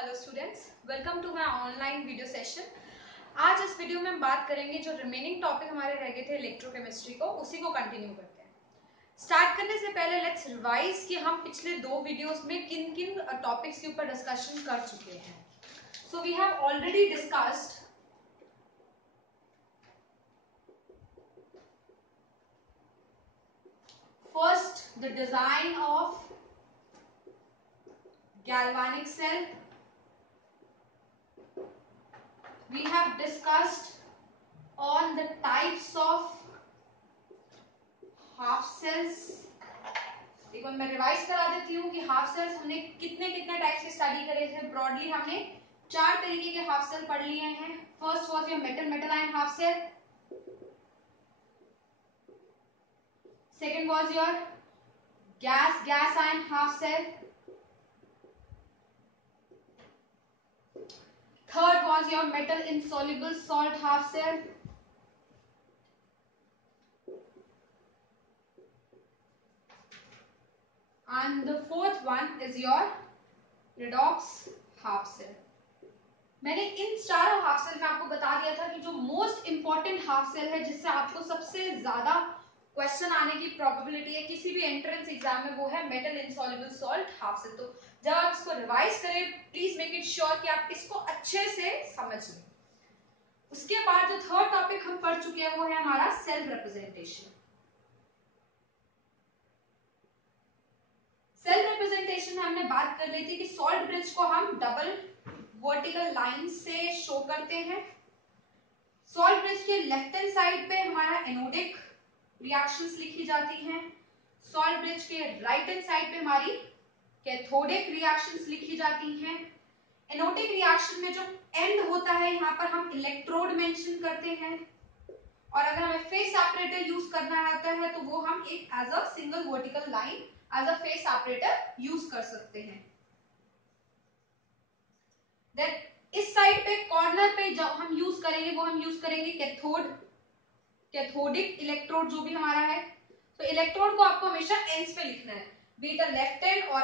Hello students, welcome to my online video session. आज इस वीडियो में हम बात करेंगे जो रिमेनिंग टॉपिक हमारे रह गए थे इलेक्ट्रोकेमिस्ट्री को, उसी को कंटिन्यू करते हैं। स्टार्ट करने से पहले लेट्स रिवाइज कि हम पिछले दो वीडियोस में किन किन टॉपिक्स के ऊपर डिस्कशन कर चुके हैं। So we have already discussed first the design of galvanic cell. We have discussed on the types of half cells. एक बार मैं रिवाइज करा देती हूँ कि हाफ सेल्स हमने कितने कितने टाइप्स के स्टडी करे थे। ब्रॉडली हमने 4 तरीके के हाफ सेल पढ़ लिए हैं। First was your metal ion half cell, second was your gas ion half cell, third was your metal insoluble salt half cell, and the fourth one is your redox half cell. मैंने इन चारों half cell में आपको बता दिया था कि जो most important half cell है जिससे आपको सबसे ज्यादा क्वेश्चन आने की प्रोबेबिलिटी है किसी भी एंट्रेंस एग्जाम में, वो है metal insoluble salt half cell. तो जब आप इसको रिवाइज करें प्लीज मेक इट श्योर कि आप इसको अच्छे से समझ लें। उसके बाद जो थर्ड टॉपिक हम पढ़ चुके हैं वो है हमारा सेल रिप्रेजेंटेशन। सेल रिप्रेजेंटेशन में हमने बात कर ली थी कि सॉल्ट ब्रिज को हम डबल वर्टिकल लाइन से शो करते हैं। सॉल्ट ब्रिज के लेफ्ट हैंड साइड पे हमारा एनोडिक रिएक्शंस लिखी जाती हैं। सॉल्ट ब्रिज के राइट हैंड साइड पे हमारी कैथोडिक रिएक्शंस लिखी जाती हैं। एनोडिक रिएक्शन में जो एंड होता है यहाँ पर हम इलेक्ट्रोड मेंशन करते हैं, और अगर हमें फेस सेपरेटर यूज करना होता है तो वो हम एक as a single vertical line as a face separator use कर सकते हैं। देन इस साइड पे कॉर्नर पे जो हम यूज करेंगे वो हम यूज करेंगे कैथोडिक इलेक्ट्रोड जो भी हमारा है। तो इलेक्ट्रोड को आपको हमेशा एंड्स पे लिखना है, बी इट लेफ्ट हैंड और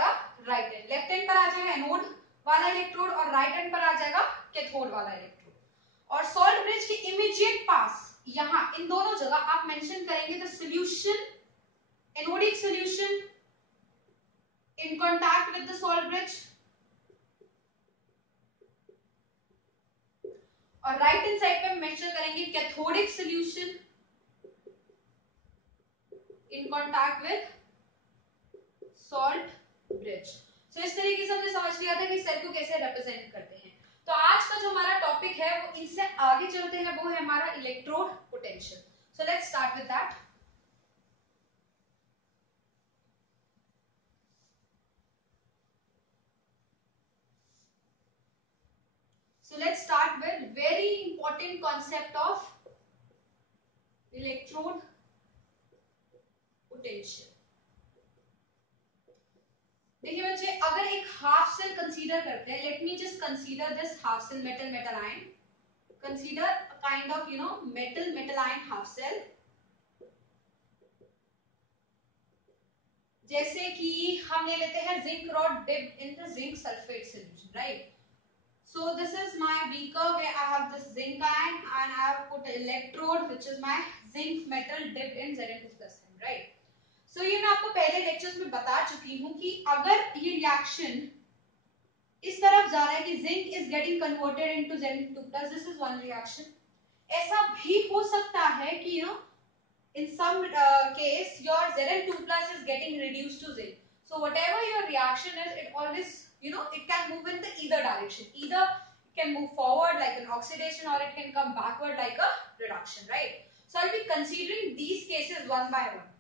राइट हैंड। लेफ्ट हैंड पर आ जाएगा एनोड वाला इलेक्ट्रोड और राइट हैंड पर आ जाएगा कैथोड वाला इलेक्ट्रोड। और सॉल्ट ब्रिज के इमीडिएट पास यहां इन दोनों जगह आप मेंशन करेंगे the solution, anodic solution in contact with the salt bridge, और राइट हैंड साइड पे मेंशन करेंगे cathodic solution in contact with salt bridge. So इस तरीके से हमने समझ लिया था कि सेल को कैसे रिप्रेजेंट करते हैं। तो आज का जो हमारा टॉपिक है वो इनसे आगे चलते हैं, वो है हमारा electrode potential. So let's start with that. So let's start with very important concept of electrode potential. देखिए बच्चे, अगर एक हाफ सेल कंसीडर करते हैं, let me just consider this half cell metal ion, consider a kind of metal ion half cell. जैसे कि हम ले लेते हैं zinc rod dipped in the zinc sulphate solution, right? So this is my beaker where I have this zinc ion and I have put electrode which is my zinc metal dipped in Zn2+, right? So ये मैं आपको पहले लेक्चर्स में बता चुकी हूँ कि अगर ये रिएक्शन इस तरफ जा रहा है कि zinc is getting converted into Zn2+, this is one reaction. ऐसा भी हो सकता है कि in some case your Zn2+ is getting reduced to zinc. So whatever your reaction is, it always it can move in the either direction. Either it can move forward like an oxidation or it can come backward like a reduction, right? So I'll be considering these cases one by one.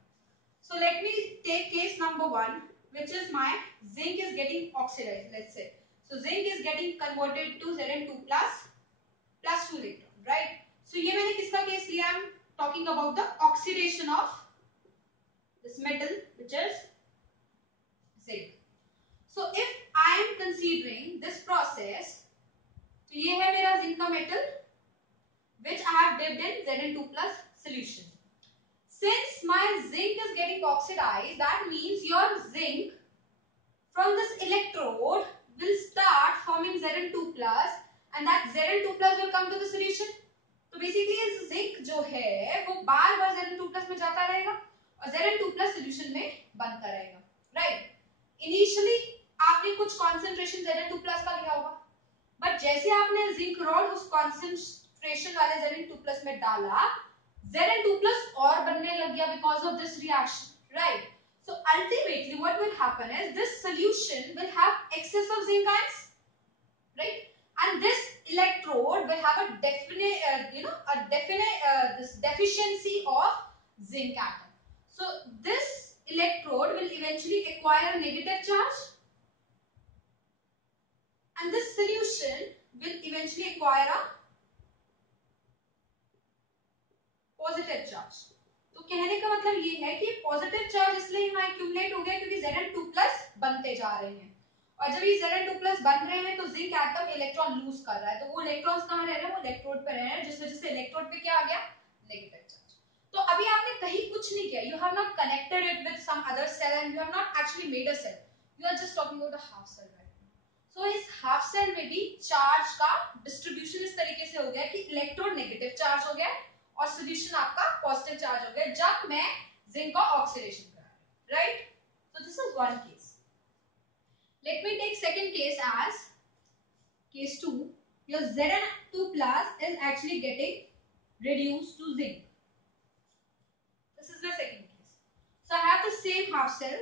So let me take case number 1, which is my zinc is getting oxidized, let's say. So zinc is getting converted to Zn2+ plus 2 electron, right? So ये मैंने किसका केस लिया? I'm talking about the oxidation of this metal, which is zinc. So if I am considering this process, तो ये है मेरा जिंक का metal which I have dipped in Zn2+ solution. Since my zinc is getting oxidized, that means your zinc from this electrode will start forming Zn Zn2 plus and that Zn2 plus will come to the solution. तो basically zinc जो है वो बार बार Zn2 plus में जाता रहेगा और Zn2 plus solution में बनता रहेगा, राइट. इनिशियली आपने कुछ कॉन्सेंट्रेशन Zn2 plus का लिया होगा, बट जैसे आपने जिंक रॉड उस कॉन्सेंट्रेशन वाले Zn2 plus में डाला, Zn2 plus और बनने लग गया because of this reaction, right? So ultimately what will happen is this solution will have excess of zinc ions, right? And this electrode will have a definite this deficiency of zinc atom. So this electrode will eventually acquire a negative charge and this solution will eventually acquire a positive charge. तो कहने का मतलब ये है कि positive charge इसलिए यहाँ एक्यूमुलेट हो गया क्योंकि Zn2 plus बनते जा रहे हैं और जब ये Zn2 plus बन रहे हैं तो जिंक एटम इलेक्ट्रॉन लूज कर रहा है, तो वो इलेक्ट्रॉन्स कहाँ रह रहे हैं, वो इलेक्ट्रोड पे रह रहे हैं, जिस वजह से इलेक्ट्रोड पे क्या आ गया, नेगेटिव चार्ज. तो अभी आपने कहीं कुछ नहीं किया, you have not connected it with some other cell and you have not actually made a cell, you are just talking about a half cell right now. So इस हाफ सेल में भी चार्ज का डिस्ट्रीब्यूशन इस तरीके से हो गया कि इलेक्ट्रोड नेगेटिव चार्ज हो गया और सॉल्यूशन आपका पॉजिटिव चार्ज हो गया जब मैं जिंक का ऑक्सीडेशन करा, right. So this is one case. Let me take second case as case 2. Your Zn2 plus is actually getting reduced to zinc. This is the second case. So I have the same half cell.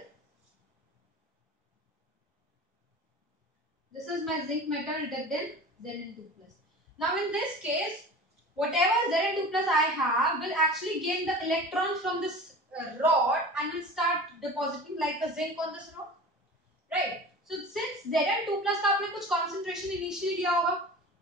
This is my zinc metal dipped in Zn2 plus. Now in this case, whatever Zn2 plus I have will actually gain the electron from this rod and will start depositing like a zinc on this rod, right? So since Zn2 plus का आपने कुछ concentration initially लिया होगा,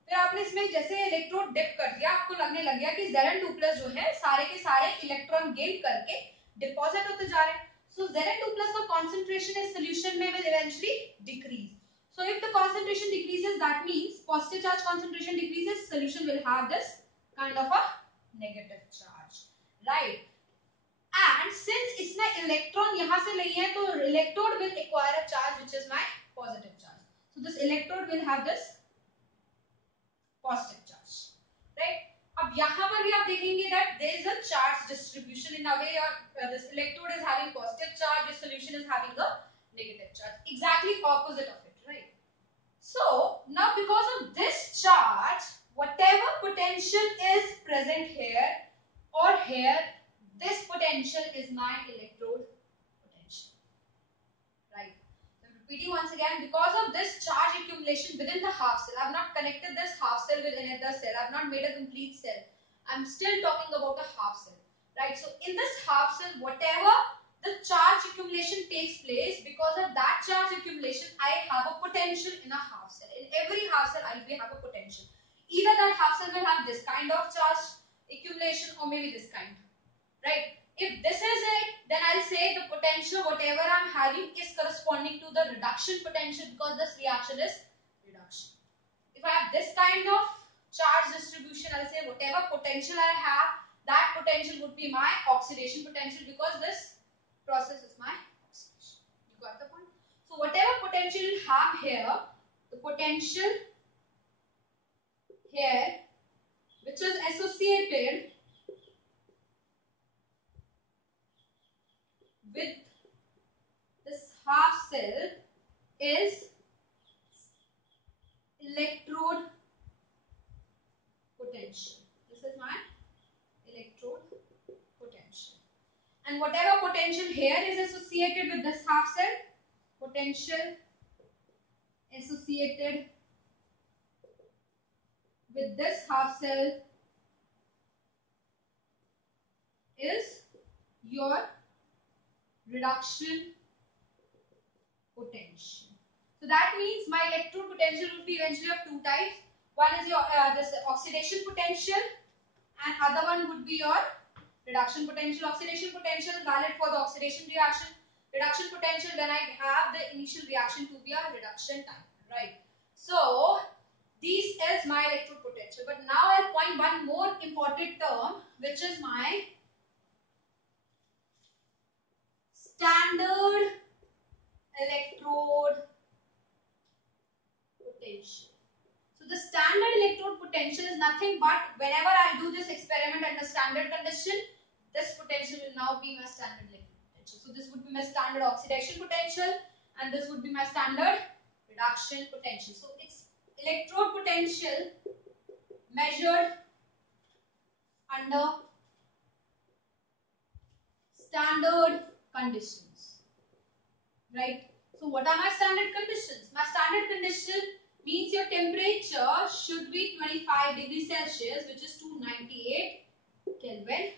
फिर आपने इसमें जैसे electrode dip कर दिया, आपको लगने लग गया कि Zn2 plus जो है सारे के सारे इलेक्ट्रॉन गेन करके डिपॉजिट होते जा रहे हैं. So Zn2 plus का concentration इस solution में will eventually decrease. So if the concentration decreases, that means positive charge concentration decreases, solution will have this kind of a negative charge, right? And since इसने इलेक्ट्रॉन यहाँ से लिए हैं, तो electrode will acquire a charge which is my positive charge. So this electrode will have this positive charge, right? अब यहाँ पर भी आप देखेंगे that there is a charge distribution in a way, or this electrode is having positive charge, this solution is having a negative charge, exactly opposite of it, right? So now because of this charge, whatever potential is present here or here, this potential is my electrode potential, right? So I'm repeating once again, because of this charge accumulation within the half cell, I have not connected this half cell with another cell, I have not made a complete cell, I'm still talking about a half cell, right? So in this half cell, whatever the charge accumulation takes place, because of that charge accumulation, I have a potential in a half cell. In every half cell, I will have a potential. Either that half cell will have this kind of charge accumulation or maybe this kind. Right? If this is it, then I'll say the potential, whatever I'm having, is corresponding to the reduction potential because this reaction is reduction. If I have this kind of charge distribution, I'll say whatever potential I have, that potential would be my oxidation potential because this process is my oxidation. You got the point? So whatever potential you have here, the potential here, which is associated with this half cell is electrode potential. This is my electrode potential. And whatever potential here is associated with this half cell, potential associated with this half cell is your reduction potential. So that means my electrode potential would be eventually of two types. One is your this oxidation potential, and other one would be your reduction potential. Oxidation potential valid for the oxidation reaction. Reduction potential when I have the initial reaction to be a reduction type, right? So this is my electrode potential. But now I'll point one more important term, which is my standard electrode potential. So the standard electrode potential is nothing but whenever I do this experiment under standard condition, this potential will now be my standard electrode potential. So this would be my standard oxidation potential and this would be my standard reduction potential. So it's electrode potential measured under standard conditions, right? So what are my standard conditions? My standard condition means your temperature should be 25 degrees Celsius, which is 298 Kelvin.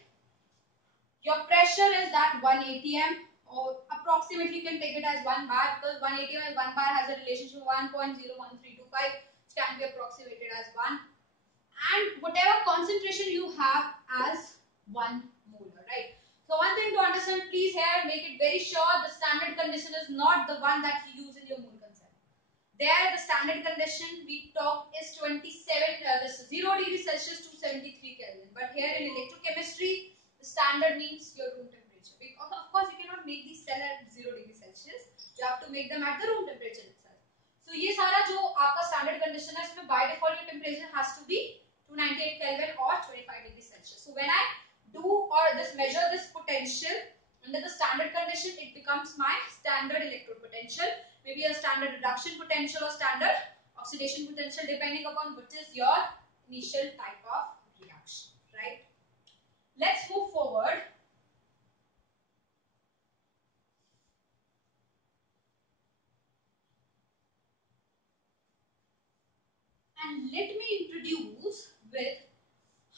Your pressure is that 1 atm, or approximately you can take it as 1 bar, because 1 atm and 1 bar has a relationship of 1.01325, which can be approximated as 1. And whatever concentration you have as 1 molar, right? So one thing to understand, please here, make it very sure the standard condition is not the one that you use in your mole concept. There the standard condition we talk is 0 degrees Celsius to 73 Kelvin. But here in electrochemistry, the standard means your room temperature. Because of course you cannot make these cell at 0 degrees Celsius. You have to make them at the room temperature itself. So ये सारा जो आपका standard condition है, इसमें by default your temperature has to be 298 Kelvin or 25 degrees Celsius. So when I do or measure this potential under the standard condition, it becomes my standard electrode potential, maybe a standard reduction potential or standard oxidation potential, depending upon what is your initial type of reaction, right? Let's move forward. And let me introduce with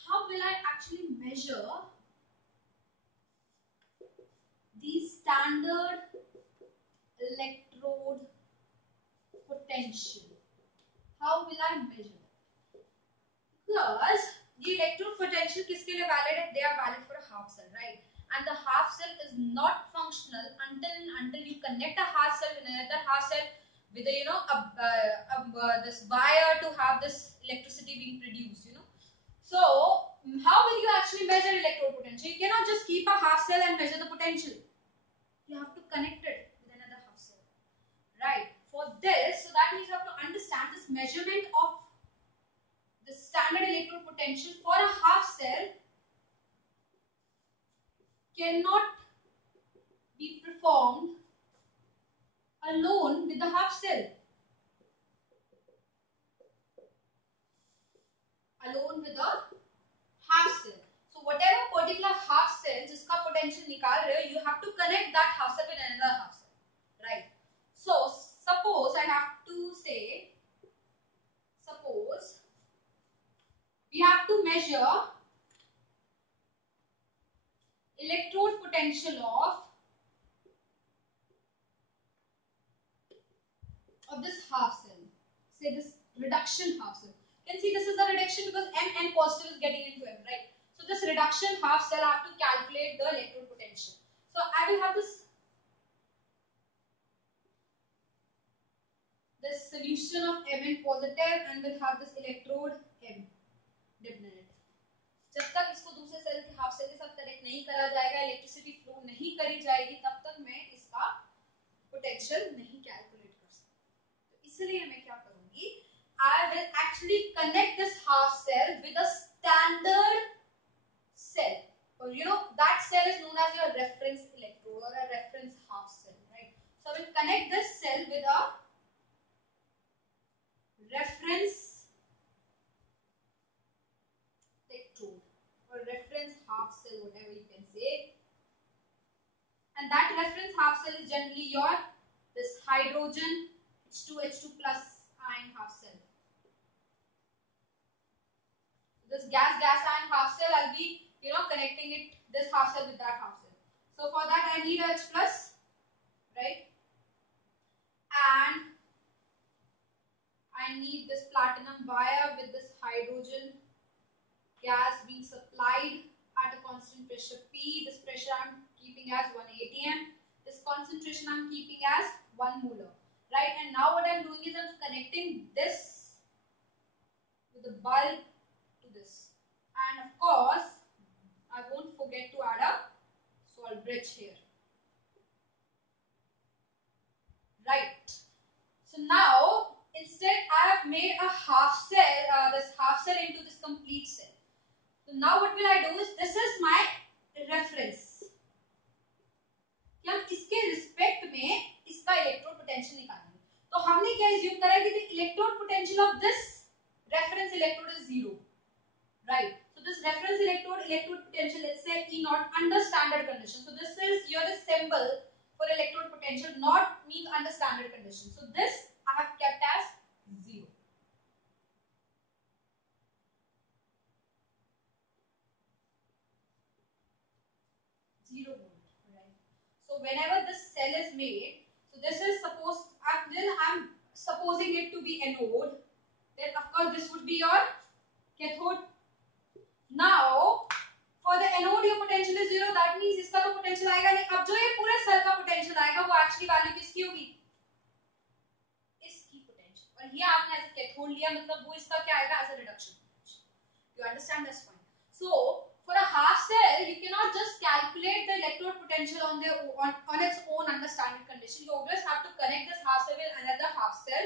how will I actually measure the standard electrode potential. How will I measure that? Because the electrode potential किसके लिए valid है? They are valid for a half cell, right? And the half cell is not functional until you connect a half cell with another half cell with a this wire to have this electricity being produced, So how will you actually measure electrode potential? You cannot just keep a half cell and measure the potential. You have to connect it with another half cell, right? For this, so that means you have to understand this measurement of the standard electrode potential for a half cell cannot be performed alone with the half cell. Alone with a half cell. So whatever particular half cell जिसका potential निकाल रहे हो, you have to connect that half cell with another half cell, right? So suppose I have to say, suppose we have to measure electrode potential of this half cell, say this reduction half cell. You can see this is the reduction because Mn positive is getting into M, right? So this reduction half cell, I have to calculate the electrode potential. So I will have this solution of Mn positive and will have this electrode M dipped in it. जब तक इसको दूसरे सेल के half cell के साथ कनेक्ट नहीं करा जाएगा, इलेक्ट्रिसिटी फ्लो नहीं करी जाएगी, तब तक मैं इसका पोटेंशियल नहीं कैलकुलेट कर सकती. तो इसलिए मैं क्या करूंगी, I will actually connect this half cell with a standard cell, or that cell is known as your reference electrode or a reference half cell, right? So I will connect this cell with a reference electrode or reference half cell, whatever you can say. And that reference half cell is generally your this hydrogen H2 plus ion half cell. This gas ion half cell, I'll be connecting it, this half cell with that half cell. So for that I need a H plus, right? And I need this platinum wire with this hydrogen gas being supplied at a constant pressure P. This pressure I'm keeping as 1 atm. This concentration I'm keeping as 1 molar, right? And now what I'm doing is I'm connecting this with the bulb to this. And of course, I won't forget to add a salt bridge here, right? So now, instead I have made a half cell now what will I do is, this is my reference कि हम इसके रिस्पेक्ट में इसका electrode potential निकालेंगे। तो हमने क्या assume करा कि the electrode potential of this reference electrode is 0, right? So this reference electrode potential, let's say E naught under standard condition. So this is your symbol for electrode potential, not means under standard condition. So this I have kept as 0. So whenever this cell is made, so this is supposed, then I'm supposing it to be anode, then of course this would be your cathode. Now for the anode your potential is 0, that means इसका तो potential आएगा नहीं। अब जो ये पूरे सेल का potential आएगा वो actually value किसकी होगी? इसकी potential। और ये आपने ऐसे cathode लिया, मतलब वो इसका क्या आएगा? as a reduction potential. You understand this point? So for a half cell, you cannot just calculate the electrode potential on its own under standard condition. You always have to connect this half cell with another half cell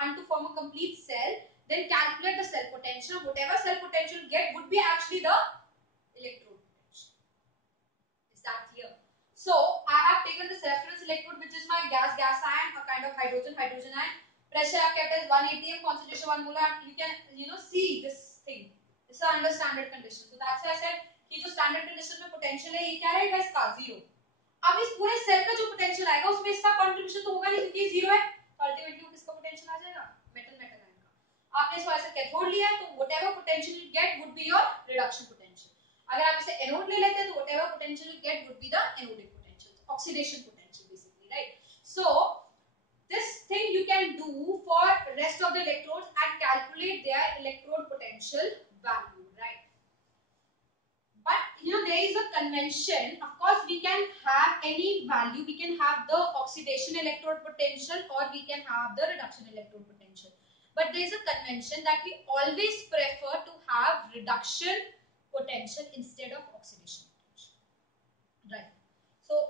and to form a complete cell. Then calculate the cell potential. Whatever cell potential you get would be actually the electrode potential. Is that clear? So I have taken this reference electrode, which is my gas ion, a kind of hydrogen ion. Pressure I have kept as 1 atm, concentration 1 molar. And you can see this thing. It's under standard condition. So that's why I said कि जो standard condition में potential है ये क्या रहेगा इसका 0. अब इस पूरे सेल का जो potential आएगा उसमें इसका contribution तो होगा नहीं क्योंकि 0 है, तो ultimately किसका potential आ जाएगा? metal ion का। आपने इसको ऐसे cathode लिया तो whatever potential you get would be your reduction potential. अगर आप इसे anode ले लेते तो whatever potential you get would be the anodic potential, oxidation potential basically, right? So this thing you can do for rest of the electrodes and calculate their electrode potential value, right? But there is a convention. Of course we can have any value. We can have the oxidation electrode potential or we can have the reduction electrode potential, but there is a convention that we always prefer to have reduction potential instead of oxidation potential, right? So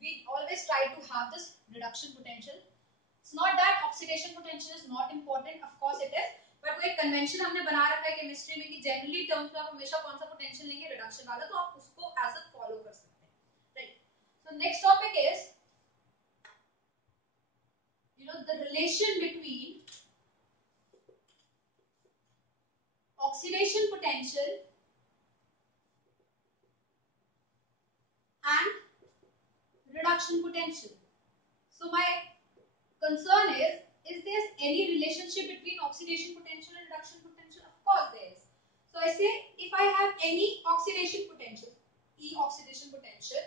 we always try to have this reduction potential. It's not that oxidation potential is not important, of course it is, but वो एक कन्वेंशन हमने बना रखा है केमिस्ट्री में कि generally terms में आप हमेशा कौन सा पोटेंशियल लेंगे? रिडक्शन वाला, तो आप उसको एज अ फॉलो कर सकते हैं, right? So next topic is the relation between oxidation potential and reduction potential. So my concern is there any relationship between oxidation potential and reduction potential? Of course there is. So I say if I have any oxidation potential, E oxidation potential,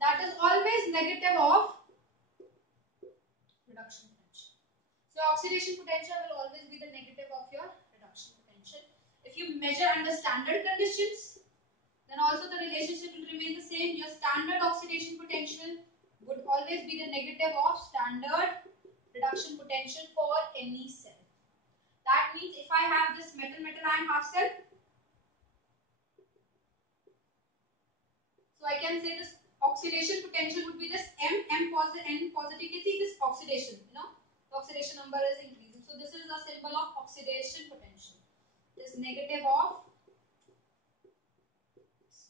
that is always negative of reduction potential. So oxidation potential will always be the negative of your reduction potential. If you measure under standard conditions, then also the relationship will remain the same. Your standard oxidation potential would always be the negative of standard reduction potential for any cell. That means if I have this metal ion half cell, so I can say this oxidation potential would be this M positive, N positive. You can see this oxidation, the oxidation number is increasing. So this is the symbol of oxidation potential. This negative of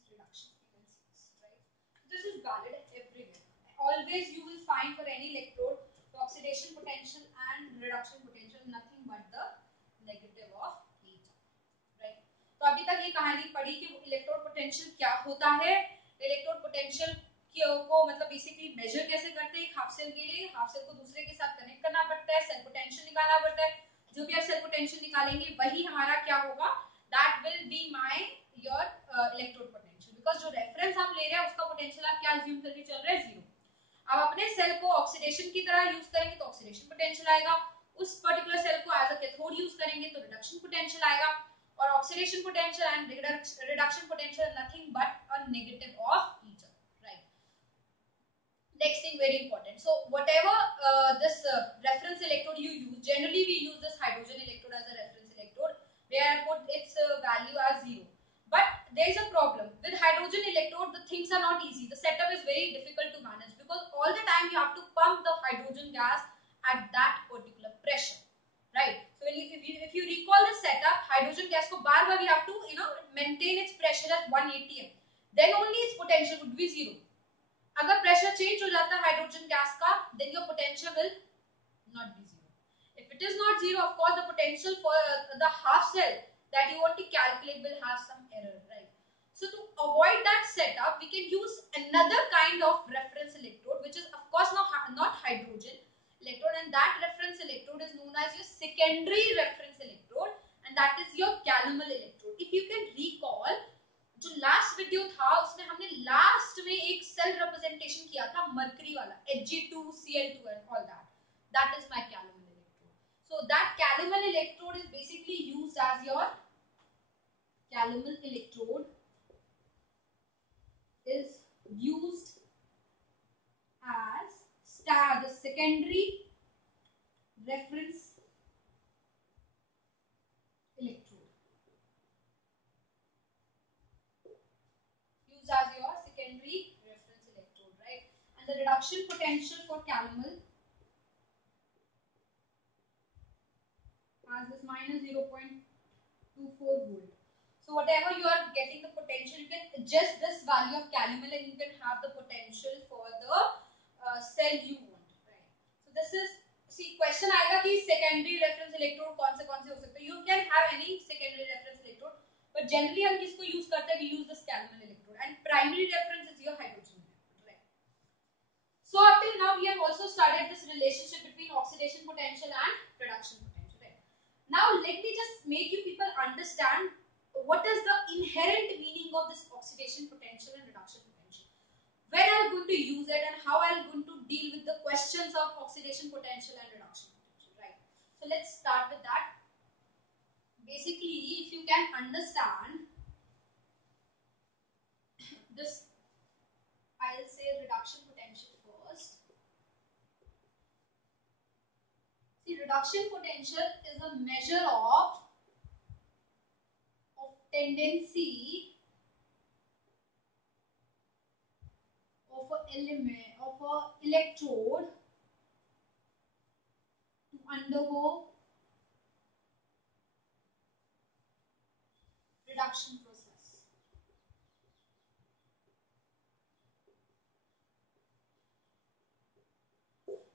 reduction potential, right? This is valid everywhere. Always you will find for any electrode the oxidation potential and reduction potential nothing but the negative of each, right? तो अभी तक ये कहानी पढ़ी कि electrode potential क्या होता है, इलेक्ट्रोड पोटेंशियल को मतलब बेसिकली मेजर कैसे करते हैं। हाफ सेल के लिए हाफ सेल को दूसरे के साथ कनेक्ट करना पड़ता है, सेल पोटेंशियल निकालना पड़ता है। जो भी आप सेल पोटेंशियल निकालेंगे वही हमारा क्या होगा, that will be my your electrode potential, because जो रेफरेंस आप ले रहे हैं उसका पोटेंशियल आप क्या अज्यूम करके चल रहे हैं? 0। अब अपने सेल को ऑक्सीडेशन की तरह यूज करेंगे तो ऑक्सीडेशन पोटेंशियल आएगा, उस पर्टिकुलर सेल को एज अ कैथोड यूज करेंगे तो रिडक्शन पोटेंशियल आएगा, और oxidation potential and reduction potential nothing but a negative of each other, right? Next thing very important. So whatever this reference electrode you use, generally we use this hydrogen electrode as a reference electrode where I put its value as 0. But there is a problem with hydrogen electrode. The things are not easy. The setup is very difficult to manage because all the time you have to pump the hydrogen gas at that particular pressure, right? So if you recall the setup, hydrogen gas को बार बार you have to maintain its pressure at 1 atm, then only its potential would be zero. अगर pressure change हो जाता है hydrogen gas का, then your potential will not be zero. If it is not zero, of course the potential for the half cell that you want to calculate will have some error, right? So to avoid that setup, we can use another kind of reference electrode, which is of course not hydrogen electrode, and that reference electrode is known as your secondary reference electrode, and that is your calomel electrode. If you can recall, जो last video था उसमें हमने लास्ट में एक cell representation किया था मरकरी वाला, Hg2Cl2 and all that. That is my calomel electrode. So that calomel electrode is basically used as your calomel electrode is used as the secondary reference electrode. Used as your secondary reference electrode, right? And the reduction potential for calomel has this minus 0.24 volt. So whatever you are getting the potential, you can adjust this value of calomel and you can have the potential for the cell you want, right? So this is, see question आएगा कि secondary reference electrode कौन से हो सकते हैं. You can have any secondary reference electrode, but generally हम किसको use करते हैं? We use this calomel electrode, and primary reference is your hydrogen electrode, right? So up till now we have also studied this relationship between oxidation potential and reduction potential, right? Now let me just make you people understand what is the inherent meaning of this oxidation potential and reduction potential, where I am going to use it, and how I am going to deal with the questions of oxidation potential and reduction potential, right? So let's start with that. Basically, if you can understand this, I'll say reduction potential first. See, reduction potential is a measure of tendency of a electrode to undergo reduction process.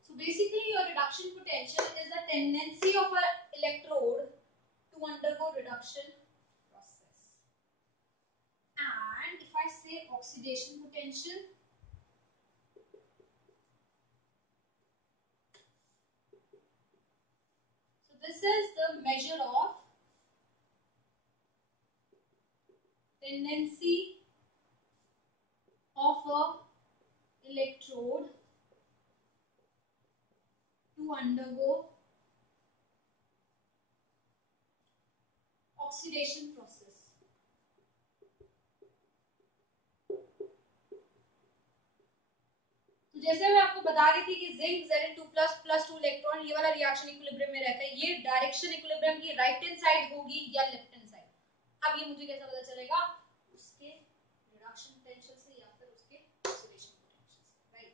So basically your reduction potential is the tendency of an electrode to undergo reduction process. And if I say oxidation potential, so this is the measure of tendency of a electrode to undergo oxidation process. तो जैसे मैं आपको बता रही थी कि zinc Zn2 plus 2 इलेक्ट्रॉन ये वाला रिएक्शन इक्विलिब्रियम में रहता है, ये डायरेक्शन इक्विलिब्रियम की राइट हैंड साइड होगी या लेफ्ट हैंड साइड. अब ये मुझे कैसे पता चलेगा? उसके रिडक्शन पोटेंशियल से या फिर उसके ऑक्सीडेशन पोटेंशियल से, राइट?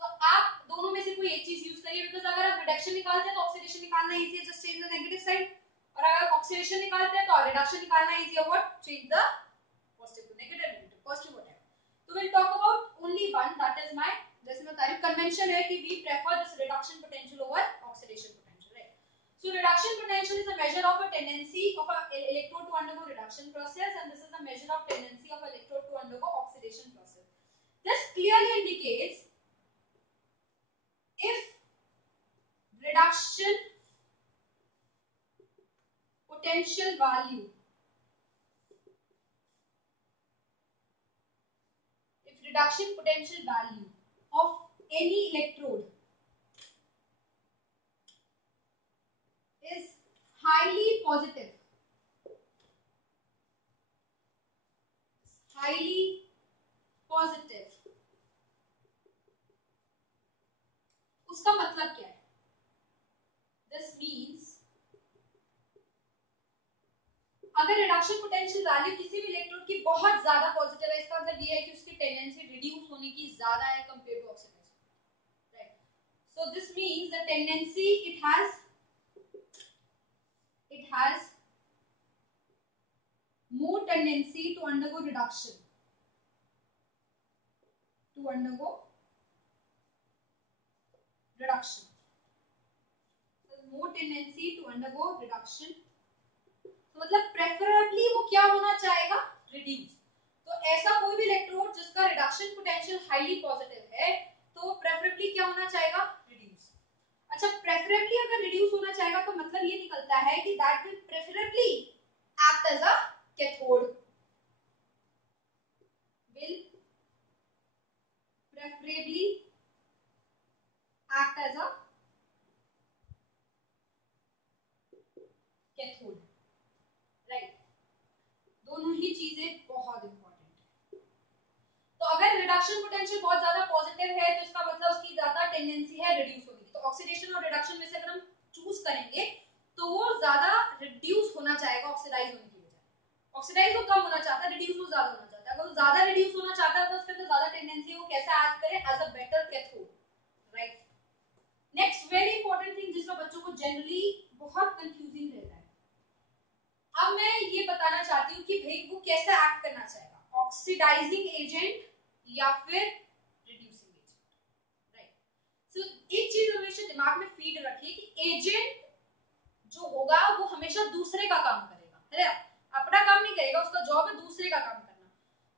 तो आप दोनों में से कोई एक चीज यूज करिए, बिकॉज़ अगर आप रिडक्शन निकालते हैं तो ऑक्सीडेशन निकालना इजी है, just change the negative side. और अगर ऑक्सीडेशन निकालते हैं तो रिडक्शन निकालना इजी है, what? Change the positive to negative, positive whatever. तो we'll talk about only one, that is my, जैसे मैं तारीफ कन्वेंशन है कि we prefer this reduction potential over oxidation potential, right? So reduction potential is a measure of a tendency of a electrode to undergo reduction process, and this is the measure of tendency of electrode to undergo oxidation process. This clearly indicates if reduction potential value, reduction potential value of any electrode is highly positive, उसका मतलब क्या है? This means अगर reduction potential value किसी भी इलेक्ट्रोड की बहुत ज्यादा पॉजिटिव है, इसका मतलब ये है कि उसकी टेंडेंसी रिड्यूस होने की ज्यादा है compare to oxidation, right? So this means the tendency it has more tendency to undergo reduction. To undergo reduction. More tendency to undergo reduction. तो मतलब प्रेफरेबली वो क्या होना चाहेगा, रिड्यूस. तो ऐसा कोई भी इलेक्ट्रोड जिसका रिडक्शन पोटेंशियल हाईली पॉजिटिव है तो प्रेफरेबली क्या होना चाहेगा, रिड्यूस. अच्छा, प्रेफरेबली अगर रिड्यूस होना चाहेगा तो मतलब ये निकलता है कि that will preferably act as a cathode. will preferably act as a cathode. Right, दोनों ही चीजें बहुत इंपॉर्टेंट है. तो अगर रिडक्शन पोटेंशियल बहुत ज्यादा पॉजिटिव है तो इसका मतलब उसकी ज्यादा टेंडेंसी है रिड्यूस होने की. तो ऑक्सीडेशन और रिडक्शन में से अगर हम चूज करेंगे तो वो ज्यादा रिड्यूस होना चाहेगा ऑक्सीडाइज होने की बजाय. ऑक्सीडाइज वो कम होना चाहता है, रिड्यूस वो ज्यादा होना चाहता है. अगर वो ज्यादा रिड्यूस होना चाहता है तो उसके अंदर ज्यादा टेंडेंसी है वो कैसा एक्ट करे, as a better cathode. Right. Next very important thing जिसका बच्चों को जनरली बहुत कंफ्यूजिंग रहता है. अब मैं ये बताना चाहती हूँ कि भाई वो कैसे एक्ट करना चाहेगा, ऑक्सीडाइजिंग एजेंट या फिर रिड्यूसिंग एजेंट. राइट. सो एक चीज हमेशा दिमाग में फीड रखिए कि एजेंट जो होगा वो हमेशा दूसरे का काम करेगा, है ना, अपना काम नहीं करेगा. उसका जॉब है दूसरे का काम करना.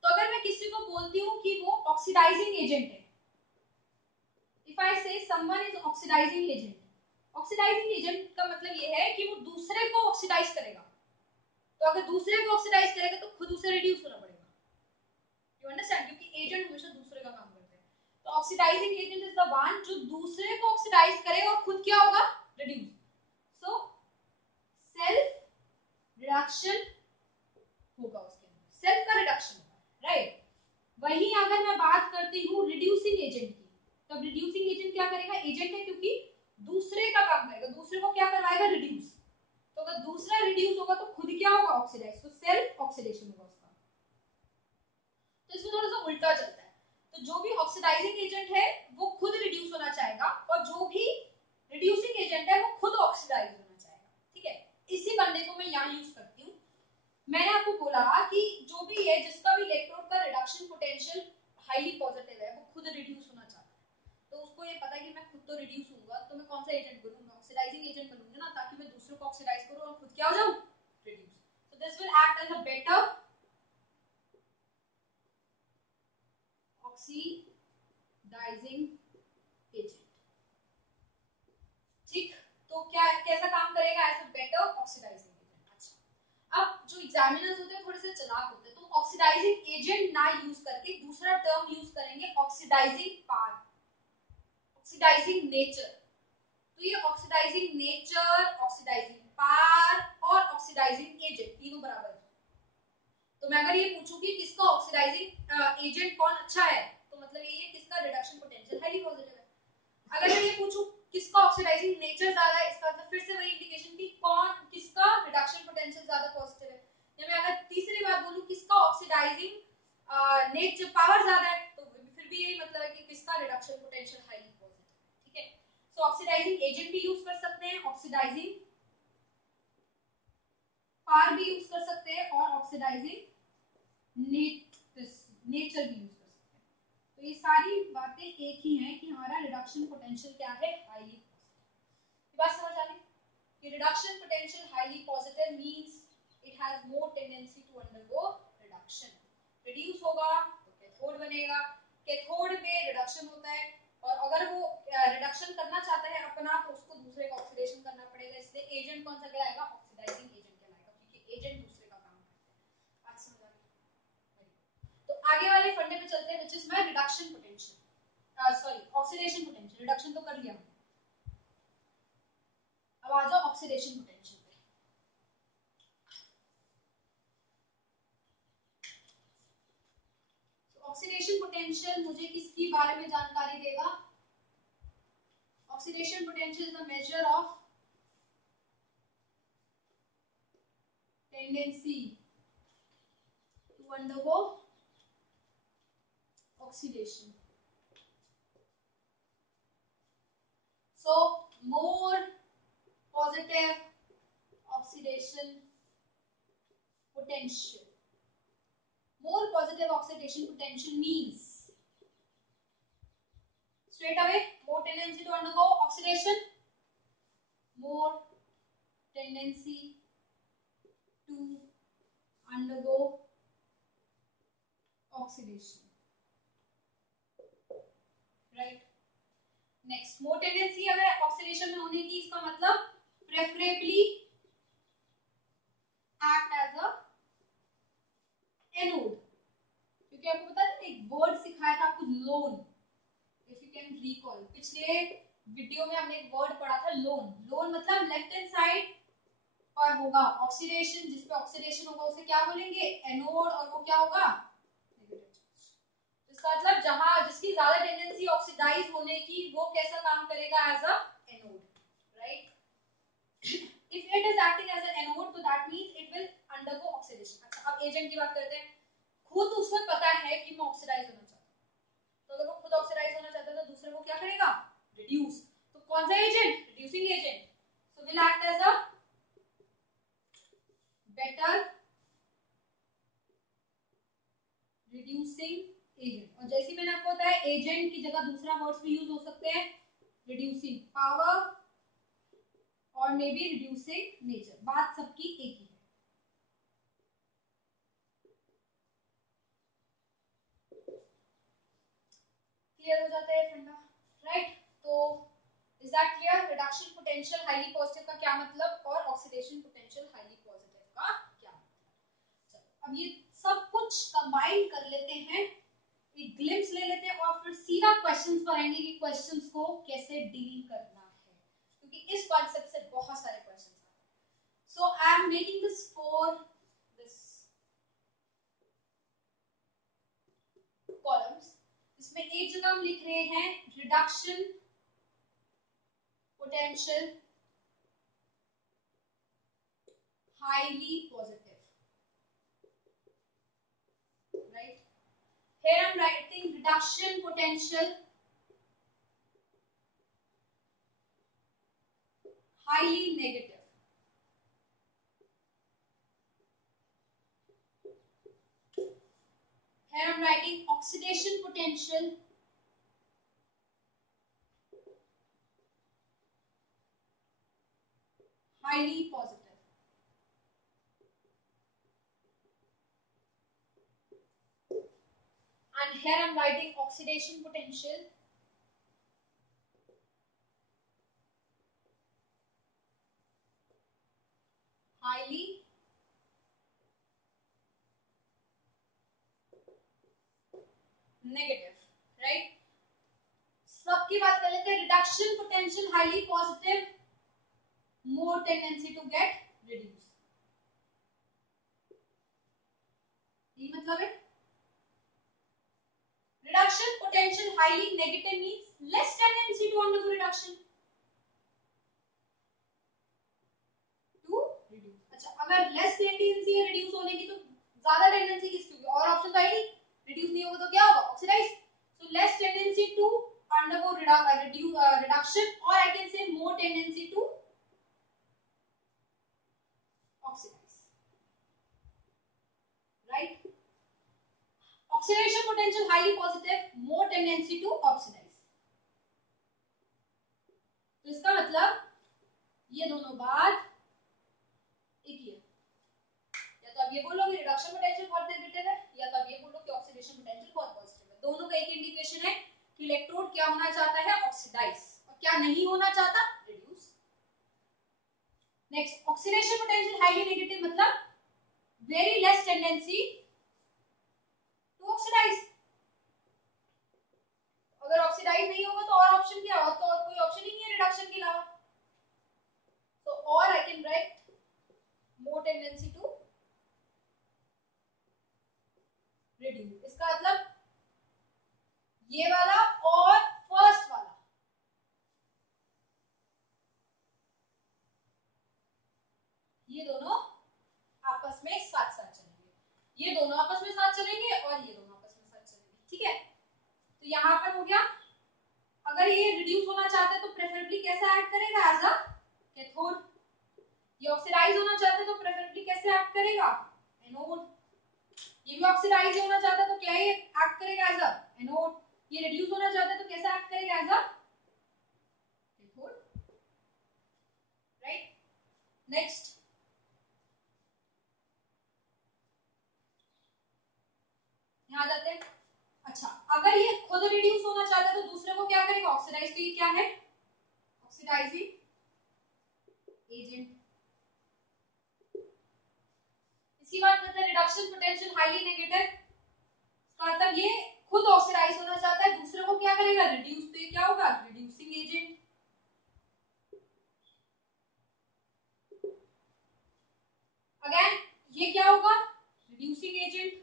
तो अगर मैं किसी को बोलती हूँ कि वो ऑक्सीडाइजिंग एजेंट है, if I say someone is oxidising agent, oxidising agent का मतलब ये है कि वो दूसरे को ऑक्सीडाइज करेगा. तो अगर दूसरे को ऑक्सीडाइज करेगा तो खुद उसे रिड्यूस होना पड़ेगा. यू अंडरस्टैंड, क्योंकि एजेंट हमेशा दूसरे का काम करते हैं. तो oxidising agent is the one जो दूसरे को ऑक्सीडाइज करे और खुद क्या होगा, रिड्यूस. सो सेल्फ रिडक्शन होगा उसके अंदर, सेल्फ का रिडक्शन होगा. राइट. वहीं अगर मैं बात करती हूँ रिड्यूसिंग एजेंट की, तो रिड्यूसिंग एजेंट क्या करेगा, एजेंट है क्योंकि दूसरे का काम करेगा, दूसरे को क्या करवाएगा, रिड्यूस. तो अगर दूसरा रिड्यूस होगा तो खुद क्या होगा, ऑक्सीडाइज. तो सेल्फ ऑक्सीडेशन होगा उसका. तो इसमें थोड़ा सा उल्टा चलता है. तो जो भी ऑक्सीडाइजिंग एजेंट है वो खुद रिड्यूस होना चाहेगा और जो भी रिड्यूसिंग एजेंट है वो खुद ऑक्सीडाइज होना चाहेगा. ठीक है, इसी बंदे को मैं यहाँ यूज करती हूँ. मैंने आपको बोला कि जो भी है जिसका भी इलेक्ट्रोड का रिडक्शन पोटेंशियल हाईली पॉजिटिव है वो खुद रिड्यूस होना चाहता है. तो उसको ये पता है कि मैं खुद तो रिड्यूस होऊंगा तो मैं कौन सा एजेंट बनूंगा, ऑक्सीडाइजिंग एजेंट बनूंगा ना, ताकि मैं दूसरों को ऑक्सीडाइज करूं और खुद क्या हो जाऊं, reduce. So this will act as a better oxidising agent. ठीक, तो क्या कैसा काम करेगा, as a better oxidising agent. अच्छा, अब जो एग्जामिनर्स होते हैं थोड़े से चालाक होते हैं, तो ऑक्सीडाइजिंग एजेंट ना यूज करके दूसरा टर्म यूज करेंगे, ऑक्सीडाइजिंग पावर, ऑक्सीडाइजिंग नेचर. तो ये ऑक्सीडाइजिंग नेचर, ऑक्सीडाइजिंग पावर और ऑक्सीडाइजिंग एजेंट तीनों बराबर है. तो मैं अगर ये पूछूं कि किसका ऑक्सीडाइजिंग एजेंट कौन अच्छा है तो मतलब ये है किसका रिडक्शन पोटेंशियल हाईली पॉजिटिव है. अगर मैं ये पूछूं किसका ऑक्सीडाइजिंग नेचर ज्यादा है, इसका मतलब फिर से वही इंडिकेशन कि कौन किसका रिडक्शन पोटेंशियल ज्यादा पॉजिटिव है. या मैं अगर तीसरी बात बोलूं किसका ऑक्सीडाइजिंग नेचर पावर ज्यादा है तो फिर भी यही मतलब है कि किसका रिडक्शन पोटेंशियल हाईली पॉजिटिव. ठीक है, तो ऑक्सीडाइजिंग एजेंट भी यूज कर सकते हैं, ऑक्सीडाइजिंग पावर भी यूज कर सकते हैं और ऑक्सीडाइजिंग नेचर भी यूज कर सकते हैं. तो ये सारी बातें एक ही हैं कि हमारा रिडक्शन पोटेंशियल क्या है, हाईली पॉजिटिव. बात समझ आ गई कि reduction potential highly positive means it has more tendency to undergo reduction. Reduce होगा तो कैथोड बनेगा, कैथोड में रिडक्शन होता है और अगर वो रिडक्शन करना चाहता है अपना तो उसको दूसरे का ऑक्सीडेशन करना पड़ेगा. इसलिए एजेंट कौन सा कहलाएगा, ऑक्सीडाइजिंग एजेंट कहलाएगा, क्योंकि एजेंट दूसरे का काम करते हैं. बात समझ आ गई. तो आगे वाले फंडे पे चलते हैं which is my reduction potential, sorry oxidation potential. Reduction तो कर लिया, अब आ जाओ ऑक्सीडेशन पोटेंशियल पे. ऑक्सीडेशन पोटेंशियल मुझे किसकी बारे में जानकारी देगा, oxidation potential is the measure of tendency to undergo oxidation. So more positive oxidation potential more positive oxidation potential means straight away more tendency to undergo oxidation, more tendency to undergo oxidation, right? Next more tendency अगर oxidation में होने की, इसका मतलब preferably act as a anode, क्योंकि आपको पता है एक वर्ड सिखाया था आपको loan, if you can recall पिछले वीडियो में हमने एक वर्ड पढ़ा था लोन। लोन मतलब लेफ्ट हैंड साइड पर होगा ऑक्सीडेशन, जिसपे ऑक्सीडेशन होगा उसे क्या बोलेंगे एनोड, और वो क्या होगा इसका मतलब जहां जिसकी ज्यादा टेंडेंसी ऑक्सीडाइज होने की वो कैसा काम करेगा as a anode, right? If it is acting as a anode तो that means it will undergo oxidation. अच्छा अब एजेंट की बात करते हैं। खुद उसको पता है कि मैं ऑक्सीडाइज होना चाहता हूं, तो अगर वो खुद ऑक्सीडाइज होना चाहता है तो दूसरे को क्या करेगा रिड्यूस। तो कौन सा agent reducing agent, so will act as a better reducing agent. और जैसे मैंने आपको बताया एजेंट की जगह दूसरा वर्ड्स भी यूज हो सकते हैं, रिड्यूसिंग पावर और मे बी रिड्यूसिंग नेचर, बात सबकी एक ही है। क्लियर हो जाता है फंडा, राइट? तो is that clear? Reduction potential highly positive का क्या मतलब और ऑक्सीडेशन पोटेंशियल हाईली पॉजिटिव का क्या मतलब। चलो अब ये सब कुछ कंबाइन कर लेते हैं, एक ग्लिम्स ले लेते हैं और फिर सीधा क्वेश्चंस पर आएंगे कि क्वेश्चंस को कैसे डील करना है, क्योंकि इस कॉन्सेप्ट से बहुत सारे क्वेश्चंस आते हैं। So I am making this for this columns. इसमें एक जगह हम लिख रहे हैं reduction potential highly positive, right? Here I'm writing reduction potential highly negative. Here I'm writing oxidation potential highly positive. And here I'm writing oxidation potential highly negative, right? सबकी बात कर लेते हैं। Reduction potential highly positive, more tendency to get reduce, ये मतलब है। Reduction potential highly negative means less tendency to undergo reduction to reduce. अच्छा अगर लेस टेंडेंसी है रिड्यूस होने की तो ज्यादा टेंडेंसी किसकी होगी, और ऑप्शन तो है नहीं, रिड्यूस नहीं होगा तो क्या होगा oxidise. So less tendency to undergo reduction, or I can say more tendency to oxidize, right? Oxidation potential highly positive, more tendency to oxidize. तो इसका मतलब ये दोनों बात एक ही है। या तो आप ये बोलोगे रिडक्शन पोटेंशियल बहुत नेगेटिव है, या तो आप ये बोलो कि ऑक्सीडेशन पोटेंशियल बहुत पॉजिटिव है। दोनों का एक इंडिकेशन है कि इलेक्ट्रोड क्या होना चाहता है ऑक्सीडाइज, और क्या नहीं होना चाहता reduce. Next oxidation potential highly negative मतलब very less tendency to oxidise. अगर ऑक्सीडाइज नहीं होगा तो और ऑप्शन क्या होगा, तो और कोई ऑप्शन ही नहीं है रिडक्शन के अलावा। तो और I can write more tendency to reduce. इसका मतलब ये वाला और फर्स्ट वाला ये दोनों आपस में साथ साथ चलेंगे, ये दोनों आपस में साथ चलेंगे और ये दोनों आपस में साथ चलेंगे, ठीक है। तो यहां पर हो गया, अगर ये रिड्यूस होना चाहते हैं तो प्रेफरेबली कैसा ऐड करेगा एज अ कैथोड, ये ऑक्सीडाइज होना चाहते हैं तो प्रेफरेबली कैसे ऐड करेगा एनोड, ये भी ऑक्सीडाइज होना चाहता है तो क्या ये एक्ट करेगा एज अ एनोड, ये रिड्यूस होना चाहता है तो कैसे एक्ट करेगा as a cathode, right. Next यहां जाते हैं। अच्छा, अगर ये खुद रिड्यूस होना चाहता है तो दूसरे को क्या करेगा, ऑक्सीडाइज। तो ये क्या है, ऑक्सीडाइजिंग एजेंट। इसकी बात करते हैं रिडक्शन पोटेंशियल हाईली नेगेटिव, मतलब ये खुद ऑक्सीडाइज होना चाहता है, दूसरे को क्या करेगा, रिड्यूस। तो ये क्या होगा, रिड्यूसिंग एजेंट। अगेन ये क्या होगा, रिड्यूसिंग एजेंट।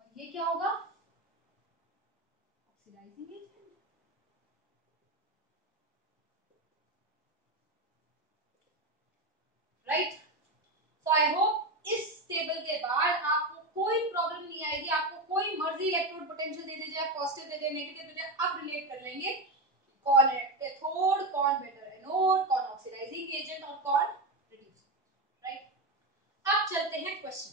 और ये क्या होगा, oxidising agent, right. So I hope इस टेबल के बाद आपको कोई प्रॉब्लम नहीं आएगी, आपको कोई मर्जी इलेक्ट्रोड पोटेंशियल दे दीजिए, पॉजिटिव दे दे, नेगेटिव दे दे, अब रिलेट कर लेंगे कौन है कैथोड, कौन बेटर एनोड, कौन ऑक्सीडाइजिंग एजेंट और कौन रिड्यूसिंग, राइट। अब चलते हैं क्वेश्चन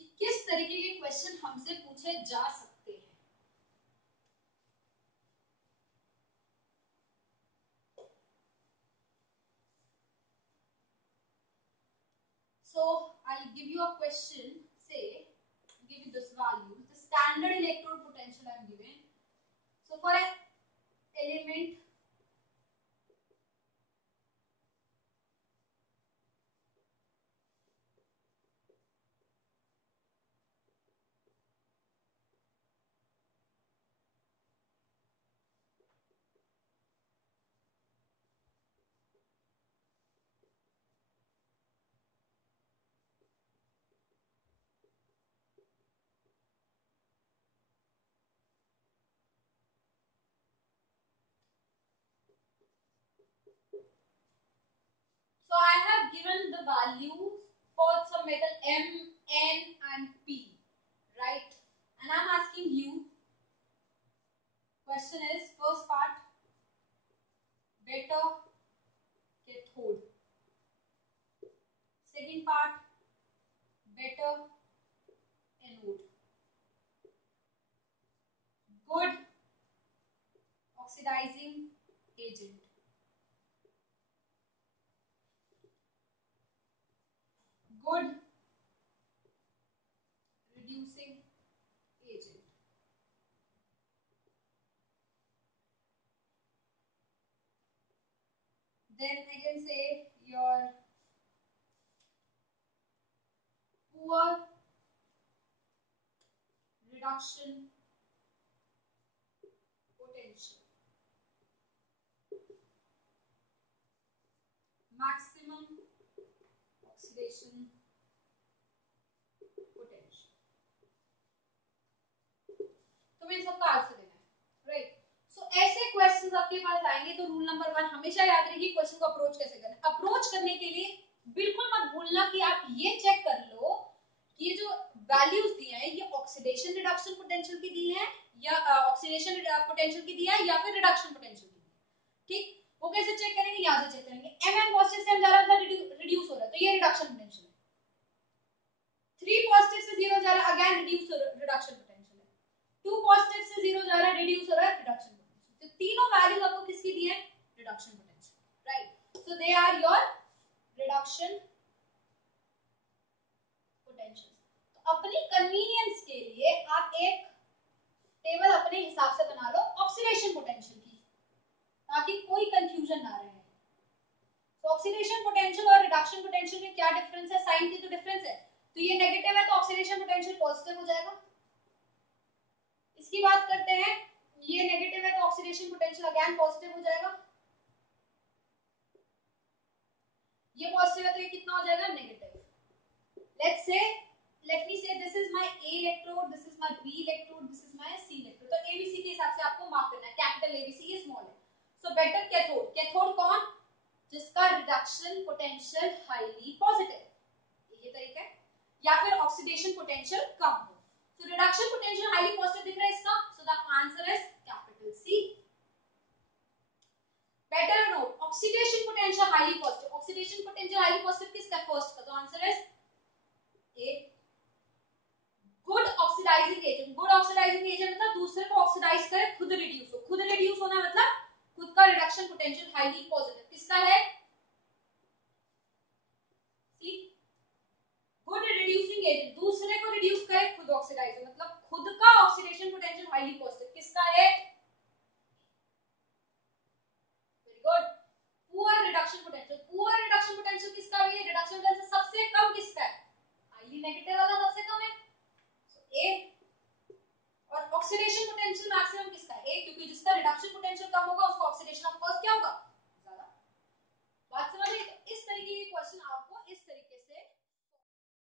कि किस तरीके के क्वेश्चन हमसे पूछे जा सकते हैं। So I'll give you a question, say give you this value, the standard electrode potential I'm given. So for an element so I have given the values for some metal M, N and P, right? And I'm asking you, question is first part better cathode, second part better anode, good oxidizing agent, good reducing agent. Then I can say your poor reduction potential, maximum oxidation potential. तो मैं सबका आंसर देना है, राइट। सो ऐसे क्वेश्चंस आपके पास आएंगे तो rule number 1 हमेशा याद रखिए, क्वेश्चन को अप्रोच कैसे करना है। अप्रोच करने के लिए बिल्कुल मत भूलना कि आप ये चेक कर लो कि ये जो वैल्यूज दिए हैं ये ऑक्सीडेशन रिडक्शन पोटेंशियल की दी है या ऑक्सीडेशन पोटेंशियल की दी है या फिर रिडक्शन पोटेंशियल की दी है, ठीक। वो कैसे चेक करेंगे, यहां से चेक करेंगे। Mn पॉजिटिव से हम जा रहा था, रिड्यूस हो रहा है तो ये रिडक्शन पोटेंशियल है। 3 पॉजिटिव से 0 जा रहा है, अगेन रिड्यूस रिडक्शन पोटेंशियल है। 2 पॉजिटिव से 0 जा रहा है, रिड्यूस हो रहा है, रिडक्शन पोटेंशियल। तो तीनों वैल्यूज आपको किसकी दी है, reduction potential, right. So they are your reduction potential. तो अपनी कन्वीनियंस के लिए आप एक टेबल अपने हिसाब से बना लो ऑक्सीडेशन पोटेंशियल की, ताकि कोई कंफ्यूजन ना रहे। तो ऑक्सीडेशन पोटेंशियल और रिडक्शन पोटेंशियल में क्या डिफरेंस है, साइन की तो डिफरेंस है, तो ये नेगेटिव है तो ऑक्सीडेशन पोटेंशियल पॉजिटिव हो जाएगा। इसकी बात करते हैं, ये नेगेटिव है तो ऑक्सीडेशन पोटेंशियल अगेन पॉजिटिव हो जाएगा। ये पॉजिटिव है तो ये कितना हो जाएगा, negative. Let me say this is my A electrode, this is my B electrode, this is my C electrode. तो एबीसी के हिसाब से आपको मार्क करना है, कैपिटल एबीसी, ये स्मॉल है। सो बेटर कैथोड, कैथोड कौन, जिसका रिडक्शन पोटेंशियल हाईली पॉजिटिव, ये तरीका है, या फिर ऑक्सीडेशन पोटेंशियल कम हो। So reduction potential highly positive दिख रहा है इसका, so the answer is capital C. Better anode, oxidation potential highly positive किसका है? फर्स्ट का। तो answer is A. Good oxidising agent, good oxidising agent मतलब दूसरे को ऑक्सीडाइज करे, खुद रिड्यूस हो। खुद रिड्यूस होना मतलब खुद का रिडक्शन पोटेंशियल हाईली पॉजिटिव किसका है? सी। गुड रिड्यूसिंग एजेंट दूसरे को रिड्यूस करे, खुद ऑक्सीडाइज हो, मतलब खुद का ऑक्सीडेशन पोटेंशियल हाईली पॉजिटिव किसका है? Very good. Poor reduction potential, poor reduction potential किसका है? रिडक्शन पोटेंशियल सबसे कम किसका है? हाईली नेगेटिव वाला सबसे कम है, सो ए। और ऑक्सीडेशन पोटेंशियल मैक्सिमम किसका है? ए, क्योंकि जिसका रिडक्शन पोटेंशियल कम होगा